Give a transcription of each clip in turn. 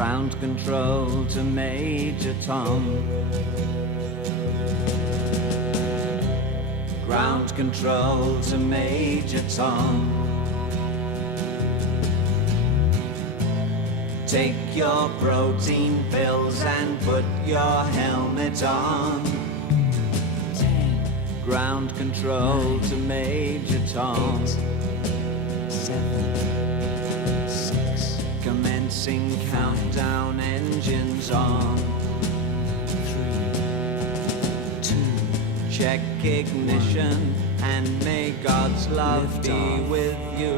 Ground control to Major Tom. Ground control to Major Tom. Take your protein pills and put your helmet on. 10. Ground control 9, to Major Tom. 8, 7, 6. Commencing 5, countdown, engines on. 3, 2. Check ignition 1, and may God's love be off with you.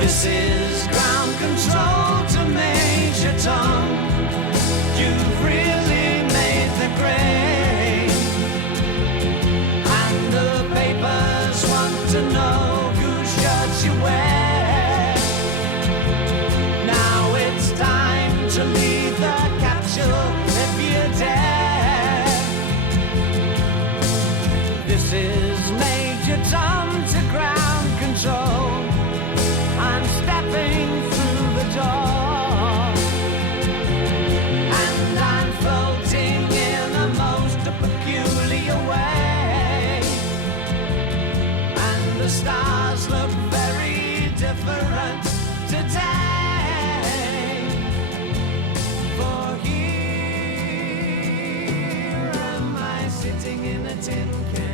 This is ground control to Major Tom. You've really made the grade, and the papers want to know whose shirts you wear. Now it's time to leave the capsule if you dare. This is Major Tom to ground control. I'm stepping through the door, and I'm floating in a most peculiar way, and the stars look very different today. For here am I sitting in a tin can.